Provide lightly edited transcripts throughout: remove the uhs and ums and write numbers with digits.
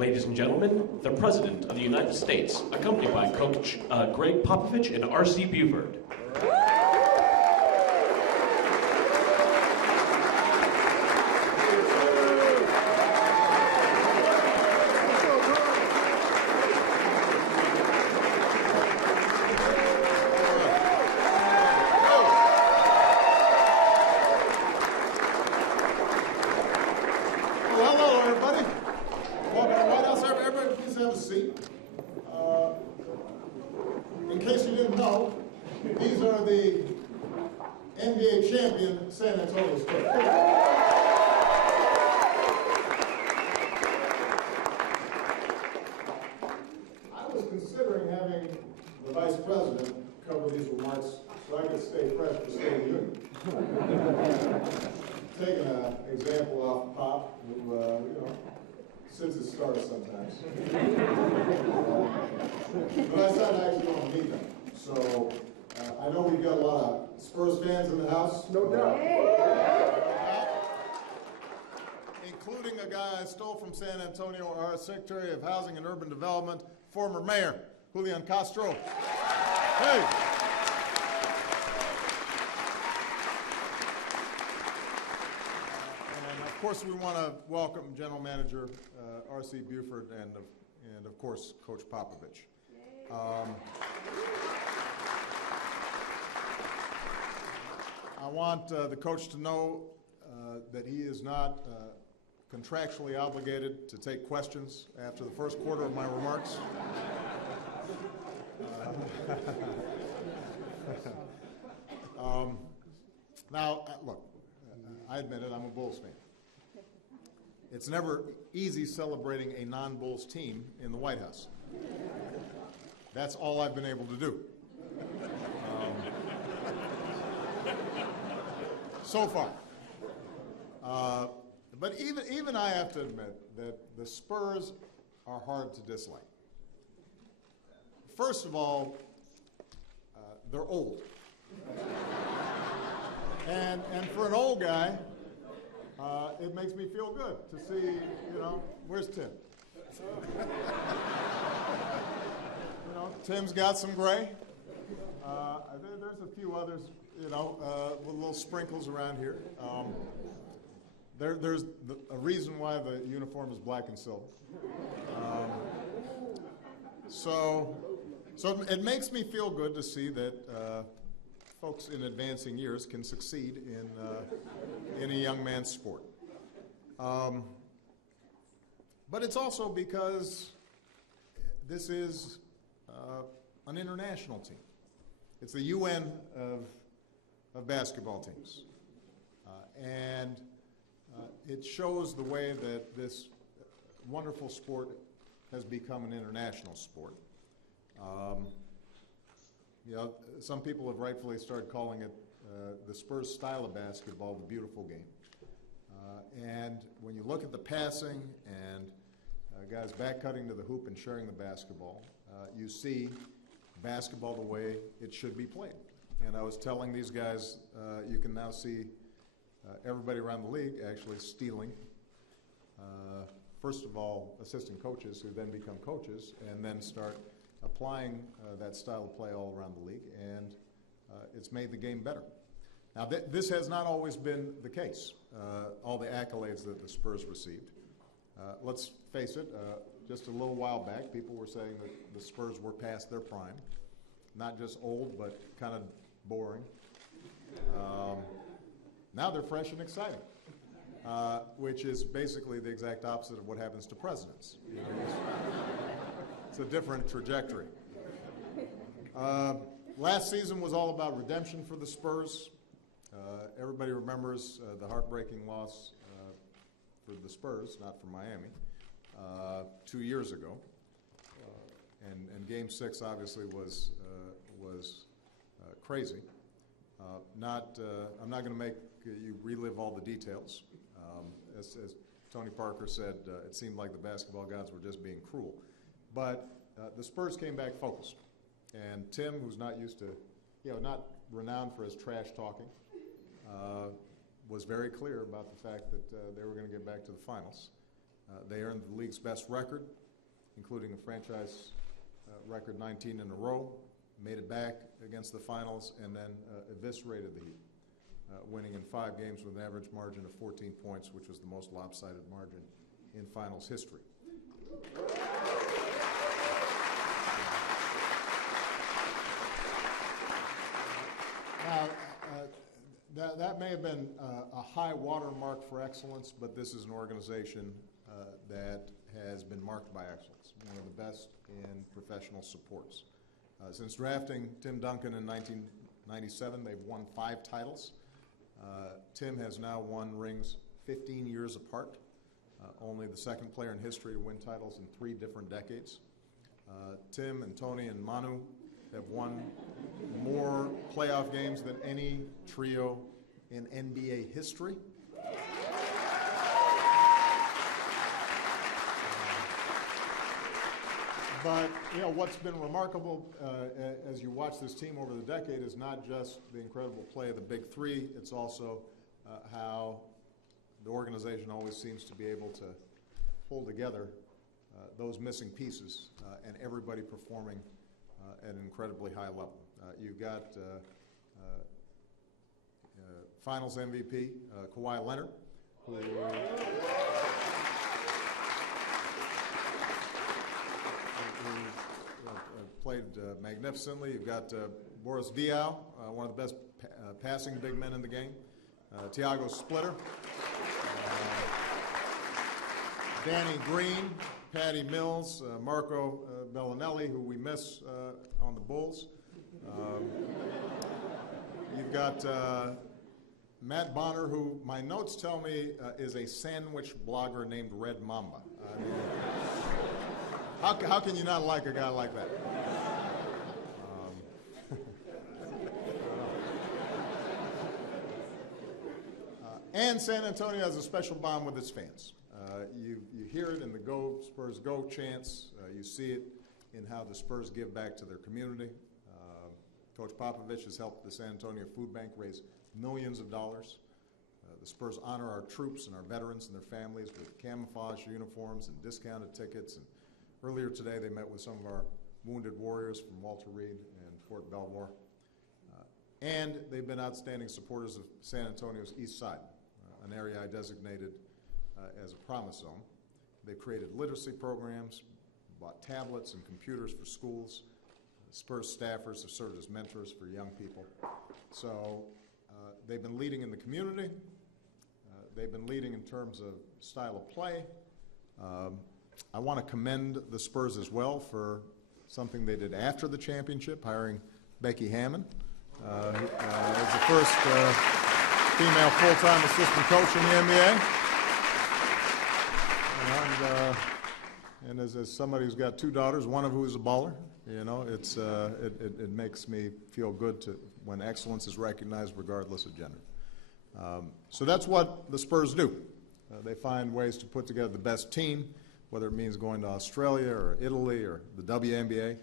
Ladies and gentlemen, the President of the United States, accompanied by Coach Greg Popovich and R.C. Buford. These are the NBA champion San Antonio Spurs. I was considering having the vice president cover these remarks so I could stay fresh for State of the Union. Taking an example off Pop, who, since it started sometimes. But I said I actually don't want to meet them. So I know we've got a lot of Spurs fans in the house. No doubt. Including a guy I stole from San Antonio, our Secretary of Housing and Urban Development, former Mayor, Julian Castro. Hey. And of course we want to welcome General Manager R.C. Buford and of course Coach Popovich. I want the coach to know that he is not contractually obligated to take questions after the first quarter of my remarks. Now, look, I admit it, I'm a Bulls fan. It's never easy celebrating a non-Bulls team in the White House. That's all I've been able to do. So far. But even I have to admit that the Spurs are hard to dislike. First of all, they're old. And for an old guy, it makes me feel good to see, where's Tim? Tim's got some gray. There's a few others, with little sprinkles around here. There's a reason why the uniform is black and silver. So it makes me feel good to see that folks in advancing years can succeed in a young man's sport. But it's also because this is an international team. It's the UN of basketball teams. And it shows the way that this wonderful sport has become an international sport. Some people have rightfully started calling it the Spurs style of basketball, the beautiful game. And when you look at the passing and guys back cutting to the hoop and sharing the basketball, you see basketball the way it should be played. And I was telling these guys, you can now see everybody around the league actually stealing, first of all, assistant coaches who then become coaches and then start applying that style of play all around the league, and it's made the game better. Now, this has not always been the case, all the accolades that the Spurs received. Let's face it, just a little while back, people were saying that the Spurs were past their prime, not just old, but kind of boring. Now they're fresh and exciting, which is basically the exact opposite of what happens to presidents. It's a different trajectory. Last season was all about redemption for the Spurs. Everybody remembers the heartbreaking loss for the Spurs, not for Miami, 2 years ago. And Game 6 obviously was crazy. I'm not going to make you relive all the details. As Tony Parker said, it seemed like the basketball gods were just being cruel. But the Spurs came back focused. And Tim, who's not used to, not renowned for his trash talking, was very clear about the fact that they were going to get back to the finals. They earned the league's best record, including a franchise record 19 in a row, made it back against the finals, and then eviscerated the Heat, winning in 5 games with an average margin of 14 points, which was the most lopsided margin in finals history. Now, that may have been a high watermark for excellence, but this is an organization that has been marked by excellence, one of the best in professional sports. Since drafting Tim Duncan in 1997, they've won 5 titles. Tim has now won rings 15 years apart, only the second player in history to win titles in 3 different decades. Tim and Tony and Manu have won more playoff games than any trio in NBA history. But, you know, what's been remarkable as you watch this team over the decade is not just the incredible play of the big 3, it's also how the organization always seems to be able to pull together those missing pieces and everybody performing at an incredibly high level. You've got Finals MVP Kawhi Leonard, who played magnificently. You've got Boris Diaw, one of the best passing big men in the game. Thiago Splitter, Danny Green, Patty Mills, Marco Bellinelli, who we miss on the Bulls. You've got Matt Bonner, who my notes tell me is a sandwich blogger named Red Mamba. I mean, how can you not like a guy like that? And San Antonio has a special bond with its fans. You hear it in the Go Spurs Go chants. You see it in how the Spurs give back to their community. Coach Popovich has helped the San Antonio Food Bank raise millions of dollars. The Spurs honor our troops and our veterans and their families with camouflage uniforms and discounted tickets. And earlier today, they met with some of our wounded warriors from Walter Reed and Fort Belvoir. And they've been outstanding supporters of San Antonio's East Side, an area I designated as a promise zone. They've created literacy programs, bought tablets and computers for schools. Spurs staffers have served as mentors for young people. So they've been leading in the community. They've been leading in terms of style of play. I want to commend the Spurs as well for something they did after the championship, hiring Becky Hammon as the first female full-time assistant coach in the NBA. And as somebody who's got 2 daughters, one of who is a baller, you know, it makes me feel good when excellence is recognized regardless of gender. So that's what the Spurs do. They find ways to put together the best team, whether it means going to Australia or Italy or the WNBA.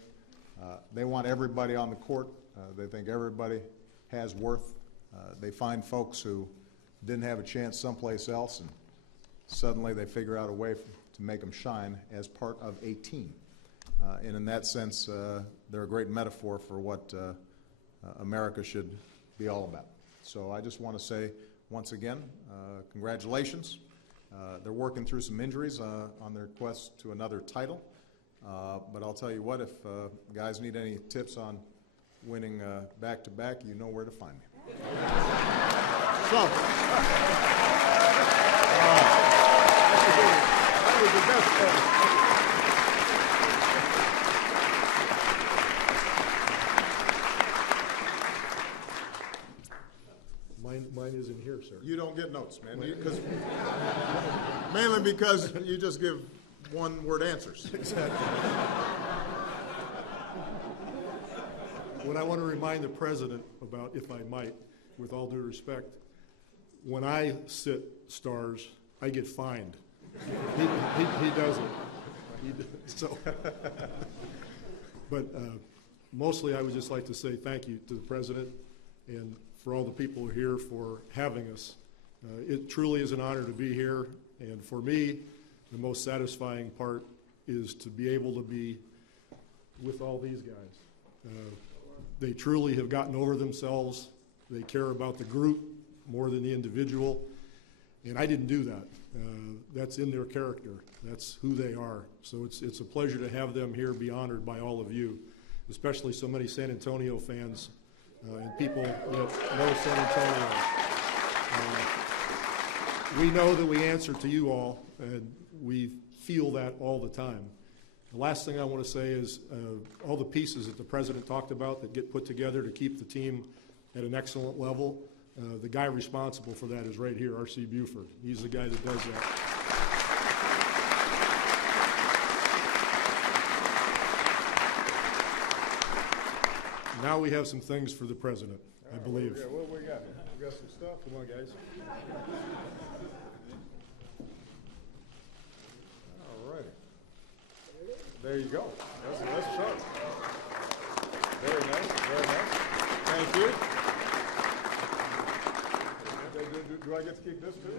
They want everybody on the court. They think everybody has worth. They find folks who didn't have a chance someplace else, and suddenly they figure out a way to make them shine as part of a team. And in that sense, they're a great metaphor for what America should be all about. So I just want to say, once again, congratulations. They're working through some injuries on their quest to another title. But I'll tell you what, if guys need any tips on winning back-to-back, you know where to find me. So, that was the best part. Mine isn't here, sir. You don't get notes, man. Mainly because you just give one-word answers. Exactly. What I want to remind the president about, if I might, with all due respect, when I sit stars, I get fined. He doesn't. But mostly I would just like to say thank you to the president and for all the people here for having us. It truly is an honor to be here, and for me, the most satisfying part is to be able to be with all these guys. They truly have gotten over themselves. They care about the group more than the individual. And I didn't do that. That's in their character. That's who they are. So it's a pleasure to have them here, be honored by all of you, especially so many San Antonio fans and people that know San Antonio. We know that we answer to you all, and we feel that all the time. The last thing I want to say is all the pieces that the president talked about that get put together to keep the team at an excellent level, the guy responsible for that is right here, R.C. Buford. He's the guy that does that. Now we have some things for the president, I believe. What we got? We got some stuff. Come on, guys. All righty. There you go. That's sharp. Very nice. Very nice. Thank you. Do I get to keep this too?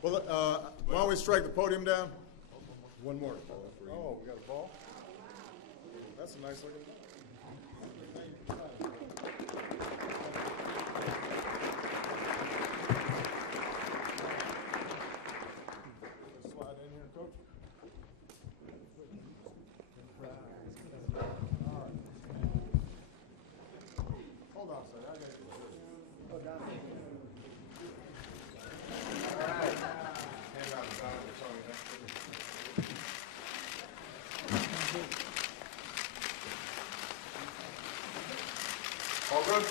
Why don't we strike the podium down? One more. Oh, we got a ball? That's a nice looking. Slide in here, Coach. Hold on a second. I gotta get this. Oh, down. All right. Hand out the bottom. It's on the next one. All good?